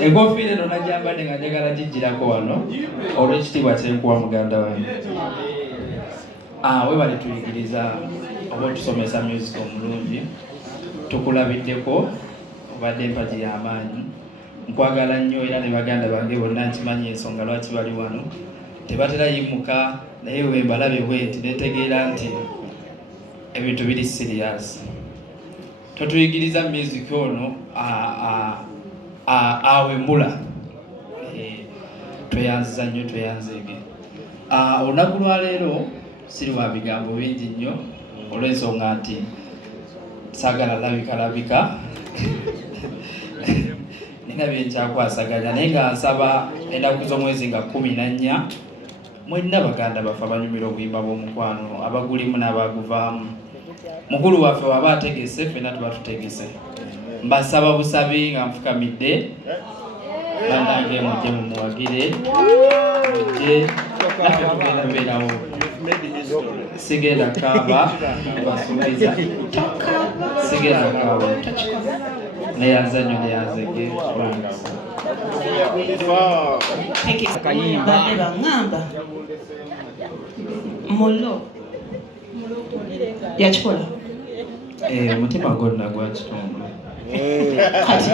Enkofiira eno najambadde nga njagala gijjirako wano olw'ekitiibwa kyenkuwa muganda wange. We bali tuyigiriza oba tusomesa music omulungi, tukulabiddeko obadde empagi y'amaanyi. Nkwagala nnyo era ne baganda bange bonna nkimanyi ensonga lwaki bali wano. Tebatera yimuka naye we mbalabye bwenti netegeera nti ebintu biri serious. Totuyigiriza music ono awembula. Tweyanziza nnyo tweyanzeege. Olunaku lwa leero siri wa bigambo bingi nnyo olw'ensonga nti saagala labika nina byenkyakwasaganya naye nga nsaba ennaku z'omwezi nga 14 mwenna baganda baffe abanyumira obuyimba bw'omukwano abagulimu n'abaguvaamu. Mukulu waffe waba ategese ffenna tuba tutegese. Mbasaba busabi nga nfukamidde bannange mujje mumuwagire mujje naffe tugenda beerawo. Sigenda kaaba basuubiza sigenda kaaba neyanza nnyo neyanzege bane baŋŋamba mulo yakikola omutima gwonna gwakitundu kati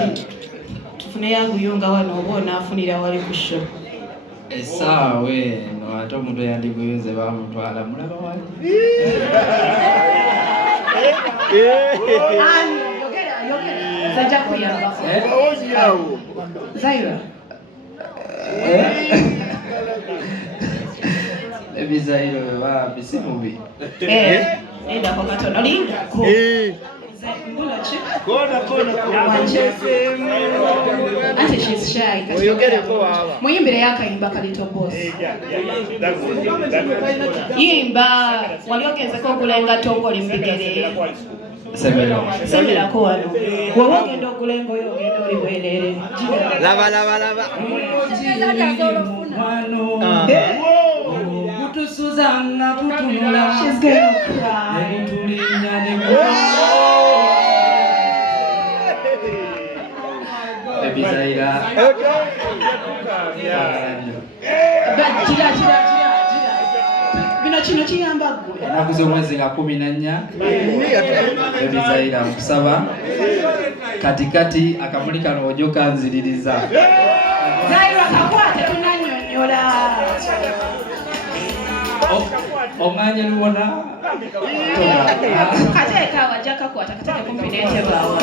tufuneyo aguyunga wano oba onaafunira wali ku sho essaawa eno ate omuntu eyandiguyunze bamutwala mulaba wali zajja kuyambako Zaira ebizairo bebambi si mubi endako katono lindako Ante she's shy. Muyimbire yakayimba kalito boss. Yimba waliogezeko okulenga tongoli mbigere. Semera ko wano. Wowe ogenda okulenga oyo ogenda oli bwerere. Laba. Kutusuzanga kutunula. She's gonna cry. Ebizaira. Gira. Bino kino kiyamba ggwe. Ennaku z'omwezi nga 14 ebizaira nkusaba katikati akamuli kano ojjo kanziririza. Zaira kakwate tunannyonnyola. Omanye lubona kateeka wajja kakwata kateke kumpi n'entebe awo.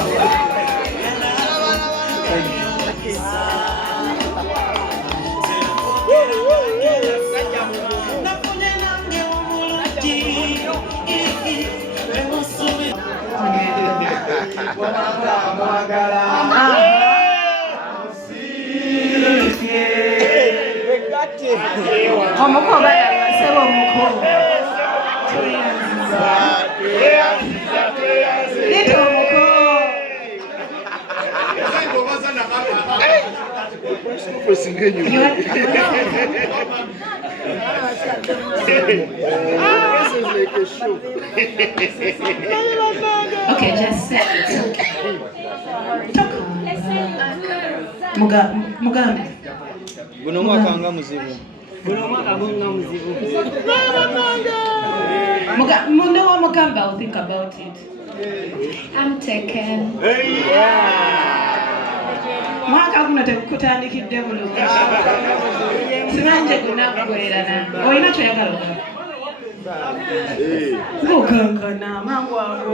Omukoba yaseba omukoba. Lito omukoba. Okay, just say it's okay. Talk. Mugambe. Guno mwaka nga muzibu. Mugambe, I'll think about it. I'm taken. Mwaka guno tekutandikidde bulungi. Sinanje gunakukolera na. Olina kyoyagala okala. Mukankana mangu ago.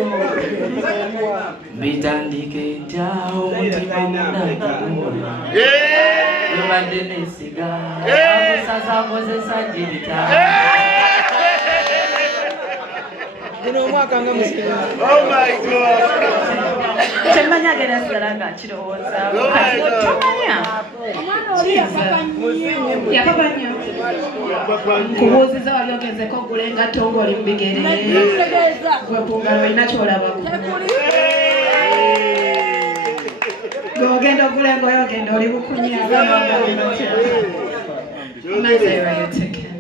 Bitandike ntyawo omutima munagagula. Yobadde nesiga. Amusaza akozesa njirita. Guno mwaka nga muzibu. Oh my God. Temanya agenda sigala nga kirowooza. Kati tomanya. Yapapa nnyo. Nkubuuziza wali ogezeko okulenga tongoli mbigere. Gwe kungalo olina kyolabako. Gwe ogenda okulenga oyo ogenda oli bukunya. Zaira, you're taken.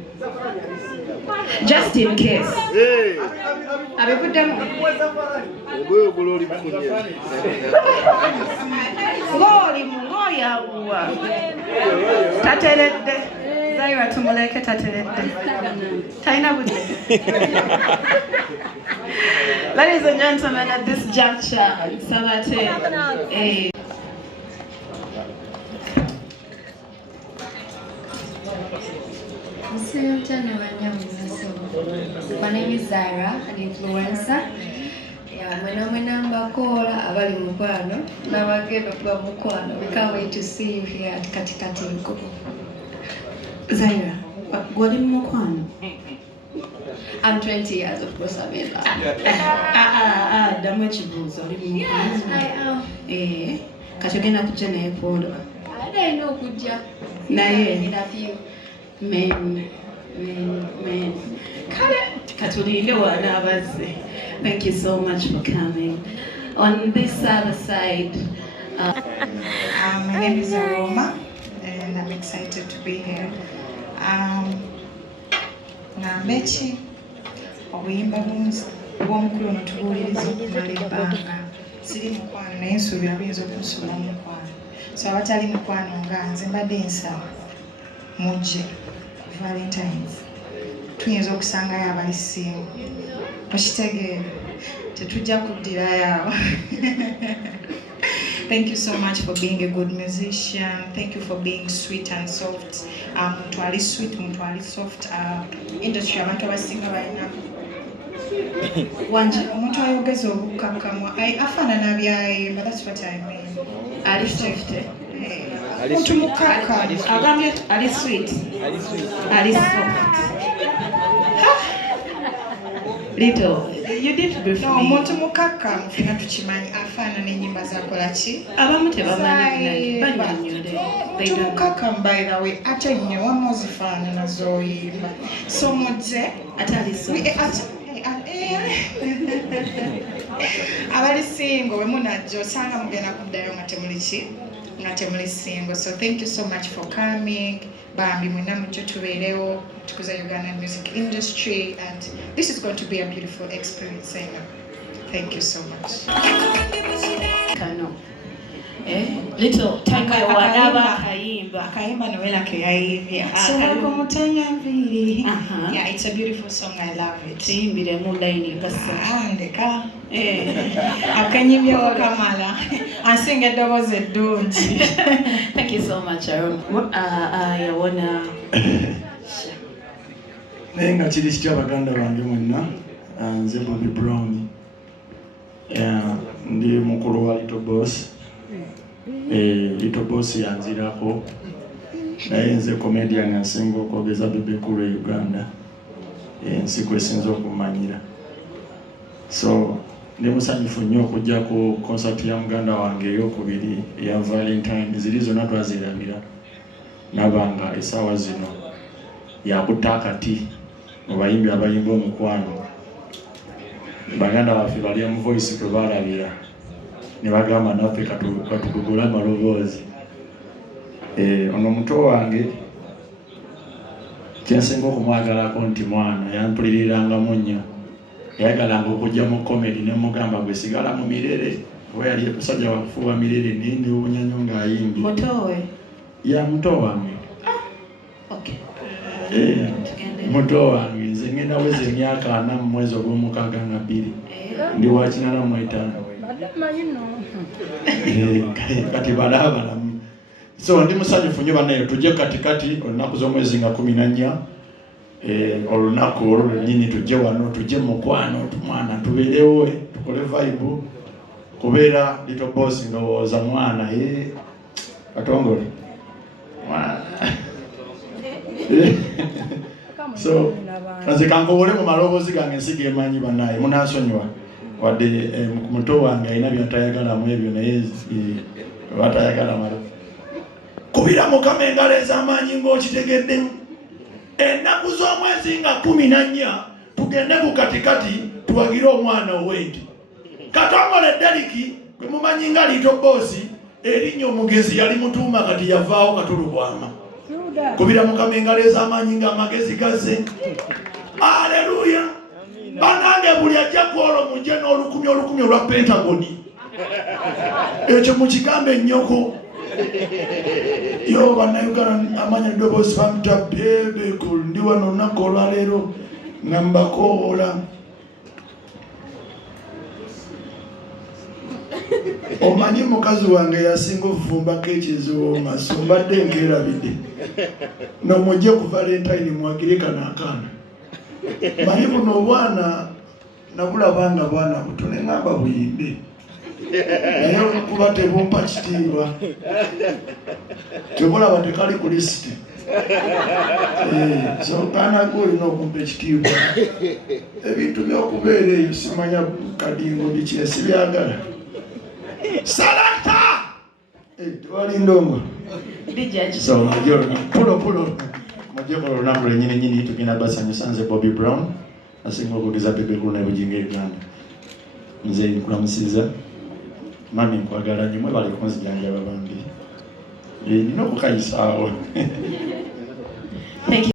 Just in case. Hey. Abekuddemu. Ng'oli abuwa. Tateredde. Zaira tumuleke tateredde. Taina budde. Ladies and gentlemen, at this juncture, Sabate. My name is Zaira, an influencer. Mwena mbakola abali mukwano nabagenda kuba mukwano. We can't wait to see you here at Katikati Nkoko. Zaira, gwali mukwano? I'm 20 years, of course, I'm in love. Damwe chibuzo oli mukwano? Yes, I am. Kati ogenda kujja naye Polo? I don't know kujja. Naye? In a few. Men. Katulinde wana abazze. Thank you so much for coming. On this other side, my name is Aroma, and I'm excited to be here. Namechi obuyimba bw'omukulu notubuuliriza okumala ebbanga. Siri mukwano naye nsuubira buyinza okunsuula mukwano. So abatali mukwano nga nze mbadde nsaba mujje Valentines. Tuyinza okusangayo abali single. Okitegeera tetujja kuddirayo awo. Thank you so much for being a good musician. Thank you for being sweet and soft. Muntu ali sweet, muntu ali soft. Industry abantu abasinga balina wanje omuntu ayogeza obukakamu afaanana byayimba. That's what I mean. ali soft. Muntu mukaka Agambye ali sweet. Ali soft. Little, you did brief me. No, omuntu mukaka mufina tukimanyi afaanana ennyimba zakola ki? Abamu tebamanyi banyonyole. Omuntu mukaka by the way ate nnyo wamu ozifaanana z'oyimba. So mujje Ate ali soft. abali single bwe munajja osanga mugenda kuddayo nga temuli single. So thank you so much for coming. Bambi mwena mujjo tubeerewo tukuza Ugandan music industry, and this is going to be a beautiful experience. Thank you so much. Kano. Little taka wadaba kayimba. Akayimba Noella ke yayimbye. Sirako mutenya nviri. Yeah, it's a beautiful song. I love it. Timbire mu line basa. Ndeka. Akanyimye Kamala. Asinga eddoboozi eddungi. Thank you so much, Aaron. I wanna. Naye nga kiri kitya baganda bange mwenna, nze Bobby Brown. Ndi mukulu wa Little Boss. Little Boss yanzirako. Naye nze comedian asinga okwogeza bebekulu e Uganda. Ensi kwesinza okumanyira. So ndi musanyufu nnyo okujja ku concert ya muganda wange ey'okubiri eya Valentine. Ziri zonna twazirabira nabanga essaawa zino yakutta akati mu bayimbi abayimba omukwano. Baganda baffe bali mu Voice kwe balabira ne bagamba naffe katugugula amaloboozi. Ono muto wange kyensinga okumwagalako nti mwana yampulirirangamu nnyo. Yayagalanga okujja mu comedy ne mugamba gwe sigala mu mirere. Kuba yali musajja wakufuuwa mirere naye newuunya nnyo ng'ayimbye. Mutowe? Ya muto wange. Okay. Muto wange nze ngenda weza emyaka 4 mu mwezi ogw'omukaaga na 2. Ndi wa 85. Kati balabalamu. So ndi musanyufu nnyo bannaye tujje katikati olunaku z'omwezi nga 14. Olunaku olwo lwennyini tujje wano tujje mukwano mwana tubeerewo tukole vibe kubeera Little Boss ndowooza mwana katongole mwana. So nze kankobole mu maloboozi gange ensi gemanyi bannaye munansonyiwa wadde muto wange alina byatayagalamu ebyo naye batayagala malo. Kubira Mukama engalo ez'amaanyi ng'okitegedde. Ennaku z'omwezi nga 14 tugende ku katikati tuwagire omwana ow'endi. Katongole Deriki gwe mumanyi nga Little Boss erinnya omugezi yali mutuuma kati yavaawo Katulubwama. Kubira Mukama engalo ez'amaanyi ng'amagezi gazze. Haleluya. Banange buli ajja kwolo mujje n'olukumi olwa Pentagoni. Ekyo mukigambe nnyoko. Yo bannayuganda amanya eddoboozi bamuta bebe kul ndi wano olunaku olwaleero nga mbakoola. Omanyi mukazi wange yasinga okufumbako ekiziwooma sumbadde nkeerabidde n'omujje ku Valentine mwagire kanaakaana. Manyi buno obwana nabulabanga bwana buto ne ngamba buyimbe naye kuba tebumpa kitiibwa tebulaba tekali ku lisiti so kaanaga olina okumpa ekitiibwa ebintu byokubeera eyo simanya kadingo biki sibyagala. Salata! Tewali ndongo. So, pulo. Majoko olunaku lwennyini tugenda basanyusa nze Bobby Brown asinga okugeza bebe kuna ebujinga Uganda. Nze nkulamusiza. Mami nkwagala nnyo mwebale kunzijanjaba bambi. Nina okukayisaawo.